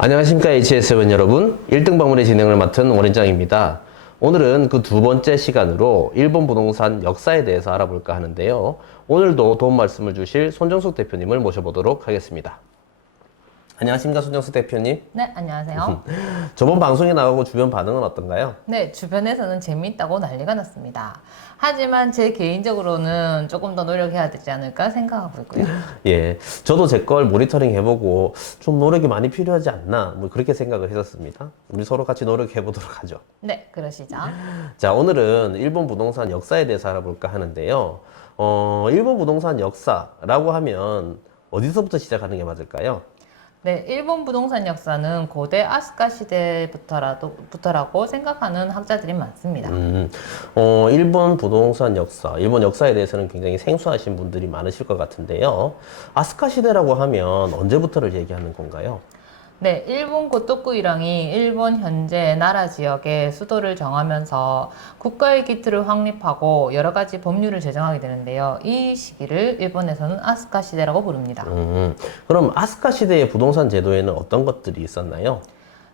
안녕하십니까 HS원 여러분, 1등 방문의 진행을 맡은 원인장입니다. 오늘은 그 두 번째 시간으로 일본 부동산 역사에 대해서 알아볼까 하는데요. 오늘도 도움 말씀을 주실 손정숙 대표님을 모셔보도록 하겠습니다. 안녕하십니까 손정숙 대표님. 네, 안녕하세요. 저번 방송에 나오고 주변 반응은 어떤가요? 네, 주변에서는 재미있다고 난리가 났습니다. 하지만 제 개인적으로는 조금 더 노력해야 되지 않을까 생각하고 있고요. 예, 저도 제 걸 모니터링 해보고 좀 노력이 많이 필요하지 않나 뭐 그렇게 생각을 했었습니다. 우리 서로 같이 노력해 보도록 하죠. 네, 그러시죠. 자, 오늘은 일본 부동산 역사에 대해서 알아볼까 하는데요. 일본 부동산 역사라고 하면 어디서부터 시작하는 게 맞을까요? 네, 일본 부동산 역사는 고대 아스카 시대부터라고 생각하는 학자들이 많습니다. 일본 부동산 역사, 일본 역사에 대해서는 굉장히 생소하신 분들이 많으실 것 같은데요. 아스카 시대라고 하면 언제부터를 얘기하는 건가요? 네, 일본 고토쿠 일왕이 일본 현재 나라 지역의 수도를 정하면서 국가의 기틀을 확립하고 여러 가지 법률을 제정하게 되는데요. 이 시기를 일본에서는 아스카 시대라고 부릅니다. 그럼 아스카 시대의 부동산 제도에는 어떤 것들이 있었나요?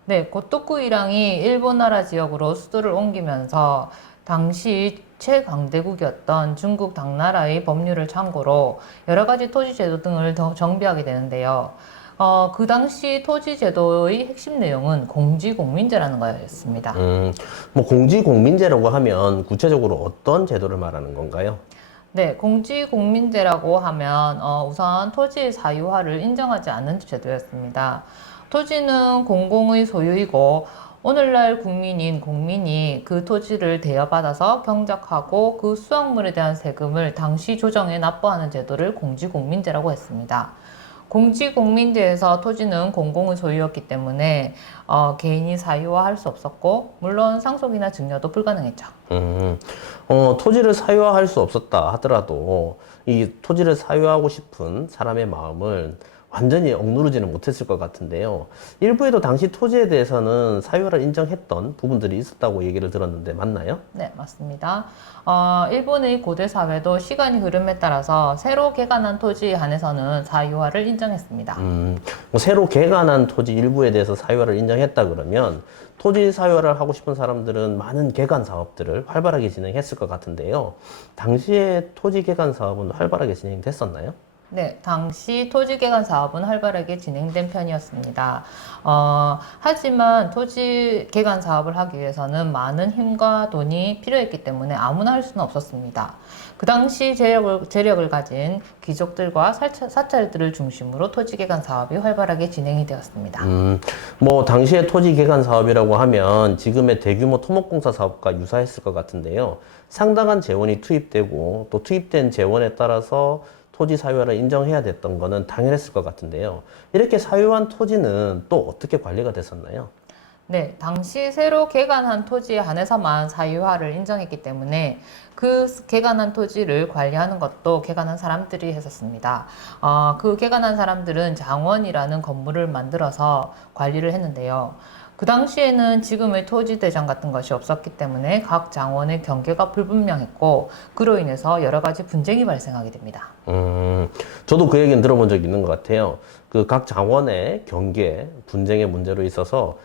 네, 고토쿠 일왕이 일본 나라 지역으로 수도를 옮기면서 당시 최강대국이었던 중국 당나라의 법률을 참고로 여러 가지 토지 제도 등을 정비하게 되는데요. 그 당시 토지 제도의 핵심 내용은 공지공민제라는 거였습니다. 뭐 공지공민제라고 하면 구체적으로 어떤 제도를 말하는 건가요? 네, 공지공민제라고 하면 우선 토지의 사유화를 인정하지 않는 제도였습니다. 토지는 공공의 소유이고 오늘날 국민이 그 토지를 대여받아서 경작하고 그 수확물에 대한 세금을 당시 조정에 납부하는 제도를 공지공민제라고 했습니다. 공지공민제에서 토지는 공공의 소유였기 때문에 개인이 사유화할 수 없었고 물론 상속이나 증여도 불가능했죠. 토지를 사유화할 수 없었다 하더라도 이 토지를 사유하고 싶은 사람의 마음을 완전히 억누르지는 못했을 것 같은데요. 일부에도 당시 토지에 대해서는 사유화를 인정했던 부분들이 있었다고 얘기를 들었는데 맞나요? 네, 맞습니다. 일본의 고대 사회도 시간이 흐름에 따라서 새로 개간한 토지에 한해서는 사유화를 인정했습니다. 뭐 새로 개간한 토지 일부에 대해서 사유화를 인정했다 그러면 토지 사유화를 하고 싶은 사람들은 많은 개간 사업들을 활발하게 진행했을 것 같은데요. 당시에 토지 개간 사업은 활발하게 진행됐었나요? 네, 당시 토지 개간 사업은 활발하게 진행된 편이었습니다. 하지만 토지 개간 사업을 하기 위해서는 많은 힘과 돈이 필요했기 때문에 아무나 할 수는 없었습니다. 그 당시 재력을 가진 귀족들과 사찰들을 중심으로 토지 개간 사업이 활발하게 진행이 되었습니다. 뭐 당시에 토지 개간 사업이라고 하면 지금의 대규모 토목공사 사업과 유사했을 것 같은데요. 상당한 재원이 투입되고 또 투입된 재원에 따라서 토지 사유화를 인정해야 됐던 거는 당연했을 것 같은데요. 이렇게 사유한 토지는 또 어떻게 관리가 됐었나요? 네, 당시 새로 개간한 토지에 한해서만 사유화를 인정했기 때문에 그 개간한 토지를 관리하는 것도 개간한 사람들이 했었습니다. 그 개간한 사람들은 장원이라는 건물을 만들어서 관리를 했는데요. 그 당시에는 지금의 토지대장 같은 것이 없었기 때문에 각 장원의 경계가 불분명했고 그로 인해서 여러 가지 분쟁이 발생하게 됩니다. 저도 그 얘기는 들어본 적이 있는 것 같아요. 그 각 장원의 경계, 분쟁의 문제로 있어서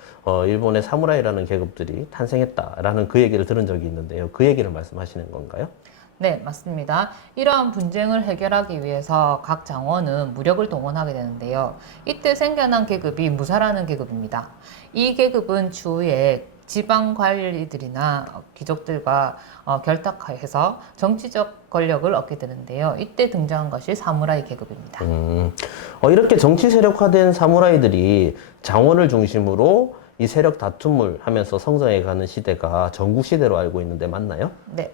일본의 사무라이라는 계급들이 탄생했다라는 그 얘기를 들은 적이 있는데요. 그 얘기를 말씀하시는 건가요? 네, 맞습니다. 이러한 분쟁을 해결하기 위해서 각 장원은 무력을 동원하게 되는데요. 이때 생겨난 계급이 무사라는 계급입니다. 이 계급은 추후에 지방 관리들이나 귀족들과 결탁해서 정치적 권력을 얻게 되는데요. 이때 등장한 것이 사무라이 계급입니다. 이렇게 정치 세력화된 사무라이들이 장원을 중심으로 이 세력 다툼을 하면서 성장해가는 시대가 전국시대로 알고 있는데 맞나요? 네.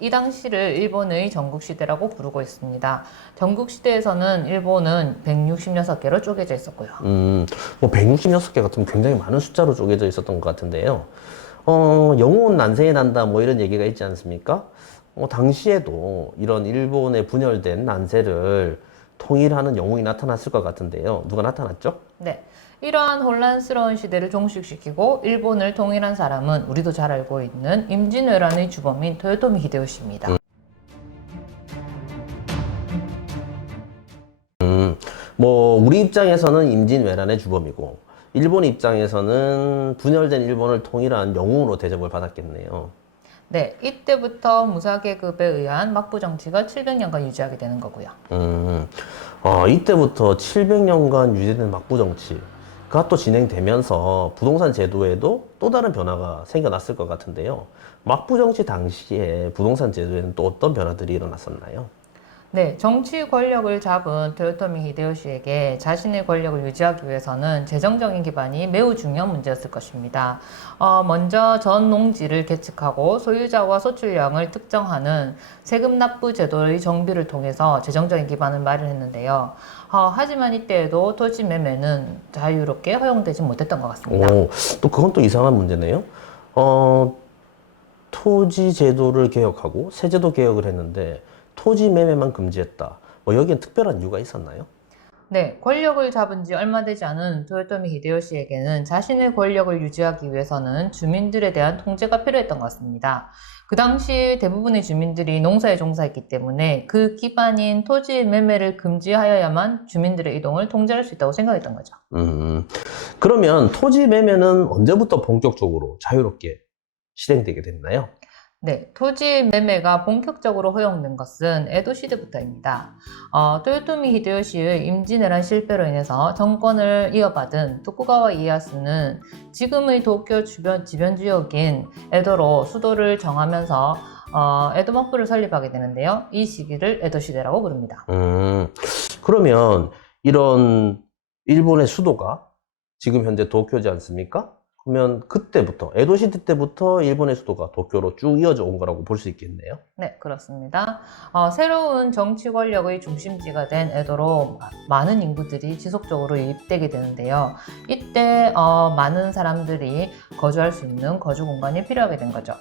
이 당시를 일본의 전국시대라고 부르고 있습니다. 전국시대에서는 일본은 166개로 쪼개져 있었고요. 뭐 166개 같으면 굉장히 많은 숫자로 쪼개져 있었던 것 같은데요. 영혼 난세에 난다 뭐 이런 얘기가 있지 않습니까? 당시에도 이런 일본의 분열된 난세를 통일하는 영웅이 나타났을 것 같은데요. 누가 나타났죠? 네. 이러한 혼란스러운 시대를 종식시키고 일본을 통일한 사람은 우리도 잘 알고 있는 임진왜란의 주범인 토요토미 히데요시입니다. 뭐 우리 입장에서는 임진왜란의 주범이고 일본 입장에서는 분열된 일본을 통일한 영웅으로 대접을 받았겠네요. 네, 이때부터 무사계급에 의한 막부 정치가 700년간 유지하게 되는 거고요. 이때부터 700년간 유지된 막부 정치가 또 진행되면서 부동산 제도에도 또 다른 변화가 생겨났을 것 같은데요. 막부 정치 당시에 부동산 제도에는 또 어떤 변화들이 일어났었나요? 네, 정치 권력을 잡은 토요토미 히데요시에게 자신의 권력을 유지하기 위해서는 재정적인 기반이 매우 중요한 문제였을 것입니다. 먼저 전 농지를 계측하고 소유자와 소출량을 특정하는 세금 납부 제도의 정비를 통해서 재정적인 기반을 마련했는데요. 하지만 이때에도 토지 매매는 자유롭게 허용되지 못했던 것 같습니다. 또 그건 또 이상한 문제네요. 토지 제도를 개혁하고 세제도 개혁을 했는데 토지 매매만 금지했다. 뭐 여기엔 특별한 이유가 있었나요? 네, 권력을 잡은 지 얼마 되지 않은 토요토미 히데요시에게는 자신의 권력을 유지하기 위해서는 주민들에 대한 통제가 필요했던 것 같습니다. 그 당시 대부분의 주민들이 농사에 종사했기 때문에 그 기반인 토지 매매를 금지하여야만 주민들의 이동을 통제할 수 있다고 생각했던 거죠. 그러면 토지 매매는 언제부터 본격적으로 자유롭게 실행되게 됐나요? 네, 토지 매매가 본격적으로 허용된 것은 에도 시대부터입니다. 토요토미 히데요시의 임진왜란 실패로 인해서 정권을 이어받은 토쿠가와 이에야스는 지금의 도쿄 주변 지변 지역인 에도로 수도를 정하면서 에도幕府를 설립하게 되는데요. 이 시기를 에도 시대라고 부릅니다. 그러면 이런 일본의 수도가 지금 현재 도쿄지 않습니까? 그러면 그때부터, 에도 시대 때부터 일본의 수도가 도쿄로 쭉 이어져 온 거라고 볼 수 있겠네요. 네, 그렇습니다. 새로운 정치 권력의 중심지가 된 에도로 많은 인구들이 지속적으로 유입되게 되는데요. 이때 많은 사람들이 거주할 수 있는 거주 공간이 필요하게 된 거죠.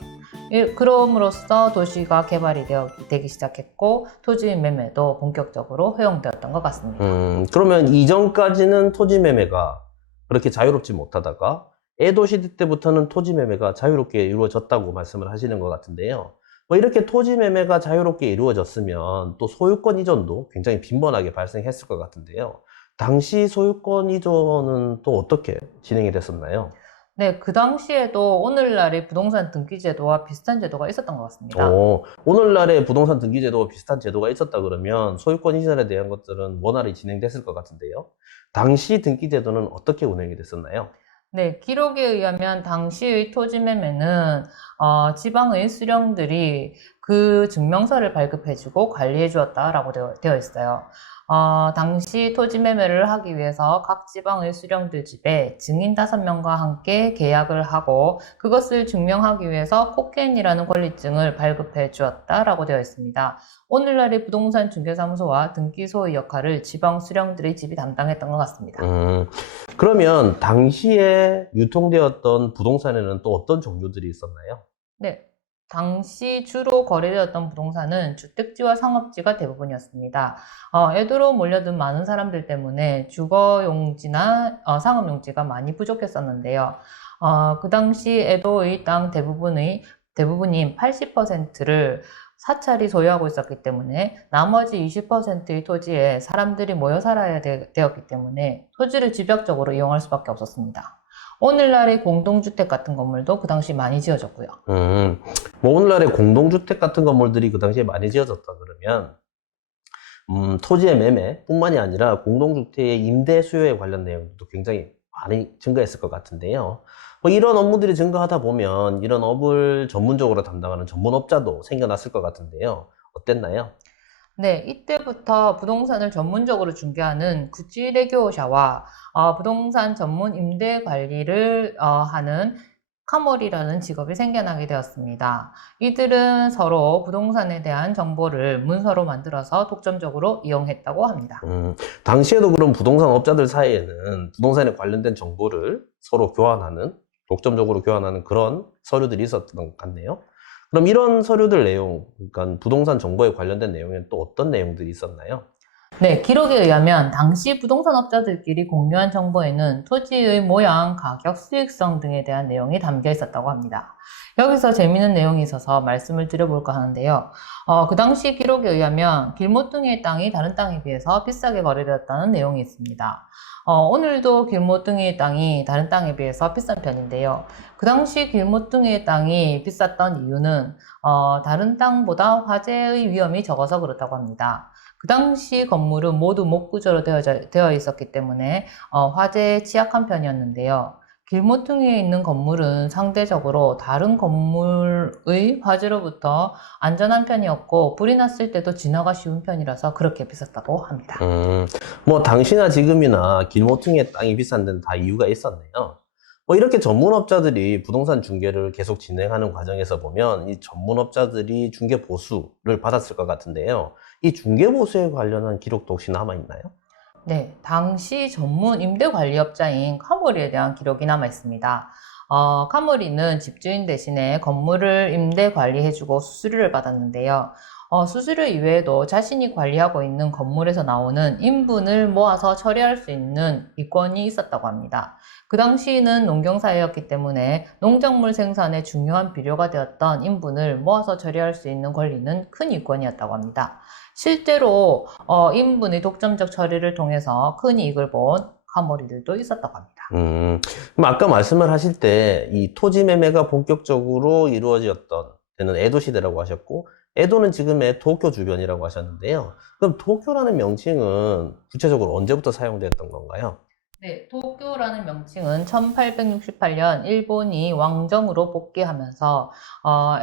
그럼으로써 도시가 개발이 되기 시작했고 토지 매매도 본격적으로 허용되었던 것 같습니다. 그러면 이전까지는 토지 매매가 그렇게 자유롭지 못하다가 에도 시대 때부터는 토지 매매가 자유롭게 이루어졌다고 말씀을 하시는 것 같은데요. 뭐 이렇게 토지 매매가 자유롭게 이루어졌으면 또 소유권 이전도 굉장히 빈번하게 발생했을 것 같은데요. 당시 소유권 이전은 또 어떻게 진행이 됐었나요? 네, 그 당시에도 오늘날의 부동산 등기 제도와 비슷한 제도가 있었던 것 같습니다. 오늘날의 부동산 등기 제도와 비슷한 제도가 있었다 그러면 소유권 이전에 대한 것들은 원활히 진행됐을 것 같은데요. 당시 등기 제도는 어떻게 운영이 됐었나요? 네, 기록에 의하면 당시의 토지 매매는 지방의 수령들이 그 증명서를 발급해주고 관리해 주었다라고 되어 있어요. 당시 토지 매매를 하기 위해서 각 지방의 수령들 집에 증인 5명과 함께 계약을 하고 그것을 증명하기 위해서 코켄이라는 권리증을 발급해 주었다라고 되어 있습니다. 오늘날의 부동산 중개사무소와 등기소의 역할을 지방 수령들의 집이 담당했던 것 같습니다. 그러면 당시에 유통되었던 부동산에는 또 어떤 종류들이 있었나요? 네. 당시 주로 거래되었던 부동산은 주택지와 상업지가 대부분이었습니다. 에도로 몰려든 많은 사람들 때문에 주거용지나 상업용지가 많이 부족했었는데요. 그 당시 에도의 땅 대부분인 80%를 사찰이 소유하고 있었기 때문에 나머지 20%의 토지에 사람들이 모여 살아야 되었기 때문에 토지를 집약적으로 이용할 수밖에 없었습니다. 오늘날의 공동주택 같은 건물도 그 당시 많이 지어졌고요. 뭐 오늘날의 공동주택 같은 건물들이 그 당시에 많이 지어졌다 그러면 토지의 매매뿐만이 아니라 공동주택의 임대 수요에 관련 내용도 굉장히 많이 증가했을 것 같은데요. 뭐 이런 업무들이 증가하다 보면 이런 업을 전문적으로 담당하는 전문업자도 생겨났을 것 같은데요. 어땠나요? 네, 이때부터 부동산을 전문적으로 중개하는 구찌레교샤와 부동산 전문 임대 관리를 하는 카몰이라는 직업이 생겨나게 되었습니다. 이들은 서로 부동산에 대한 정보를 문서로 만들어서 독점적으로 이용했다고 합니다. 당시에도 그런 부동산 업자들 사이에는 부동산에 관련된 정보를 서로 교환하는, 독점적으로 교환하는 그런 서류들이 있었던 것 같네요. 그럼 이런 서류들 내용, 그러니까 부동산 정보에 관련된 내용에는 또 어떤 내용들이 있었나요? 네, 기록에 의하면 당시 부동산 업자들끼리 공유한 정보에는 토지의 모양, 가격, 수익성 등에 대한 내용이 담겨 있었다고 합니다. 여기서 재미있는 내용이 있어서 말씀을 드려볼까 하는데요. 그 당시 기록에 의하면 길모퉁이의 땅이 다른 땅에 비해서 비싸게 거래되었다는 내용이 있습니다. 오늘도 길모퉁이의 땅이 다른 땅에 비해서 비싼 편인데요. 그 당시 길모퉁이의 땅이 비쌌던 이유는 다른 땅보다 화재의 위험이 적어서 그렇다고 합니다. 그 당시 건물은 모두 목구조로 되어 있었기 때문에 화재에 취약한 편이었는데요. 길모퉁이에 있는 건물은 상대적으로 다른 건물의 화재로부터 안전한 편이었고 불이 났을 때도 진화가 쉬운 편이라서 그렇게 비쌌다고 합니다. 뭐 당시나 지금이나 길모퉁이의 땅이 비싼 데는 다 이유가 있었네요. 뭐 이렇게 전문업자들이 부동산 중개를 계속 진행하는 과정에서 보면 이 전문업자들이 중개 보수를 받았을 것 같은데요. 이 중개 보수에 관련한 기록도 혹시 남아있나요? 네, 당시 전문 임대관리업자인 카모리에 대한 기록이 남아 있습니다. 카모리는 집주인 대신에 건물을 임대 관리해주고 수수료를 받았는데요. 수수료 이외에도 자신이 관리하고 있는 건물에서 나오는 인분을 모아서 처리할 수 있는 이권이 있었다고 합니다. 그 당시는 농경사회였기 때문에 농작물 생산에 중요한 비료가 되었던 인분을 모아서 처리할 수 있는 권리는 큰 이권이었다고 합니다. 실제로 인분의 독점적 처리를 통해서 큰 이익을 본 카모리들도 있었다고 합니다. 그럼 아까 말씀을 하실 때 이 토지 매매가 본격적으로 이루어졌던 때는 에도 시대라고 하셨고, 에도는 지금의 도쿄 주변이라고 하셨는데요. 그럼 도쿄라는 명칭은 구체적으로 언제부터 사용됐던 건가요? 네, 도쿄라는 명칭은 1868년 일본이 왕정으로 복귀하면서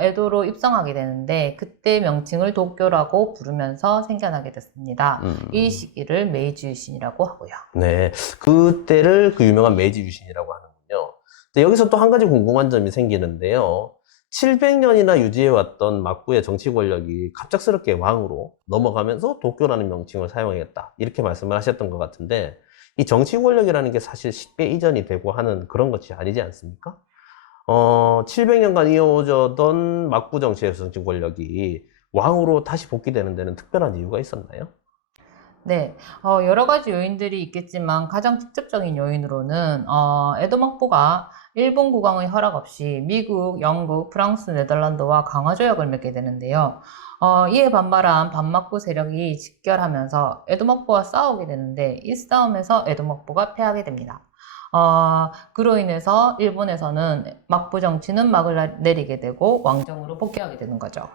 에도로 입성하게 되는데 그때 명칭을 도쿄라고 부르면서 생겨나게 됐습니다. 이 시기를 메이지 유신이라고 하고요. 네, 그때를 그 유명한 메이지 유신이라고 하는군요. 근데 여기서 또 한 가지 궁금한 점이 생기는데요. 700년이나 유지해왔던 막부의 정치 권력이 갑작스럽게 왕으로 넘어가면서 도쿄라는 명칭을 사용했다. 이렇게 말씀을 하셨던 것 같은데, 이 정치 권력이라는 게 사실 10배 이전이 되고 하는 그런 것이 아니지 않습니까? 700년간 이어오던 막부 정치의 정치 권력이 왕으로 다시 복귀되는 데는 특별한 이유가 있었나요? 네, 여러 가지 요인들이 있겠지만 가장 직접적인 요인으로는 에도 막부가 일본 국왕의 허락 없이 미국, 영국, 프랑스, 네덜란드와 강화 조약을 맺게 되는데요. 이에 반발한 반막부 세력이 직결하면서 에도 막부와 싸우게 되는데 이 싸움에서 에도 막부가 패하게 됩니다. 그로 인해서 일본에서는 막부 정치는 막을 내리게 되고 왕정으로 복귀하게 되는 거죠.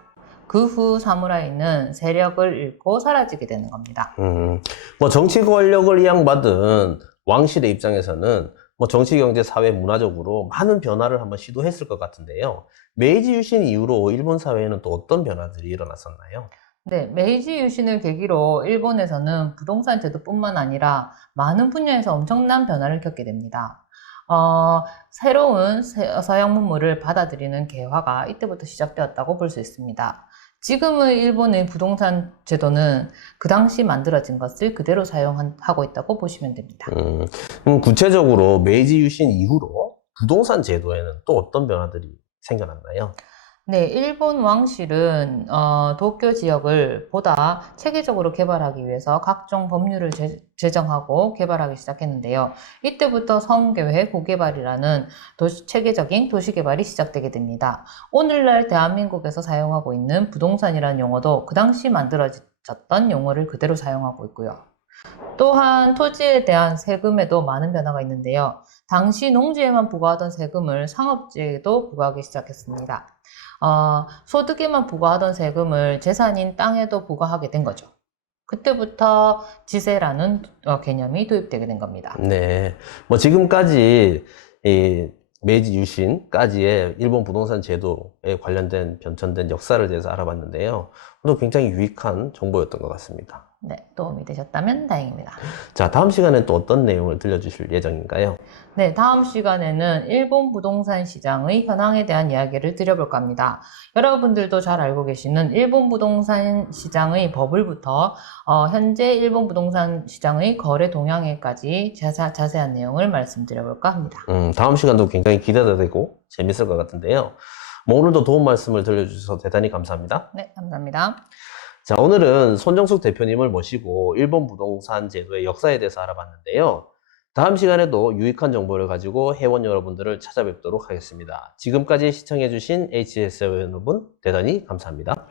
그 후 사무라이는 세력을 잃고 사라지게 되는 겁니다. 뭐 정치 권력을 이양받은 왕실의 입장에서는 뭐 정치, 경제, 사회, 문화적으로 많은 변화를 한번 시도했을 것 같은데요. 메이지 유신 이후로 일본 사회에는 또 어떤 변화들이 일어났었나요? 네, 메이지 유신을 계기로 일본에서는 부동산 제도뿐만 아니라 많은 분야에서 엄청난 변화를 겪게 됩니다. 새로운 서양 문물을 받아들이는 개화가 이때부터 시작되었다고 볼 수 있습니다. 지금의 일본의 부동산 제도는 그 당시 만들어진 것을 그대로 사용하고 있다고 보시면 됩니다. 그럼 구체적으로 메이지 유신 이후로 부동산 제도에는 또 어떤 변화들이 생겨났나요? 네, 일본 왕실은 도쿄 지역을 보다 체계적으로 개발하기 위해서 각종 법률을 제정하고 개발하기 시작했는데요. 이때부터 성계획 고개발이라는 체계적인 도시개발이 시작되게 됩니다. 오늘날 대한민국에서 사용하고 있는 부동산이라는 용어도 그 당시 만들어졌던 용어를 그대로 사용하고 있고요. 또한 토지에 대한 세금에도 많은 변화가 있는데요. 당시 농지에만 부과하던 세금을 상업지에도 부과하기 시작했습니다. 소득에만 부과하던 세금을 재산인 땅에도 부과하게 된 거죠. 그때부터 지세라는 개념이 도입되게 된 겁니다. 네. 뭐 지금까지 이 메이지 유신까지의 일본 부동산 제도에 관련된 변천된 역사를 대해서 알아봤는데요. 또 굉장히 유익한 정보였던 것 같습니다. 네, 도움이 되셨다면 다행입니다. 자, 다음 시간에 또 어떤 내용을 들려주실 예정인가요? 네, 다음 시간에는 일본 부동산 시장의 현황에 대한 이야기를 드려볼까 합니다. 여러분들도 잘 알고 계시는 일본 부동산 시장의 버블부터 현재 일본 부동산 시장의 거래 동향에까지 자세한 내용을 말씀드려볼까 합니다. 다음 시간도 굉장히 기대가 되고 재밌을 것 같은데요. 뭐 오늘도 도움 말씀을 들려주셔서 대단히 감사합니다. 네, 감사합니다. 자, 오늘은 손정숙 대표님을 모시고 일본 부동산 제도의 역사에 대해서 알아봤는데요. 다음 시간에도 유익한 정보를 가지고 회원 여러분들을 찾아뵙도록 하겠습니다. 지금까지 시청해주신 HSS 여러분 대단히 감사합니다.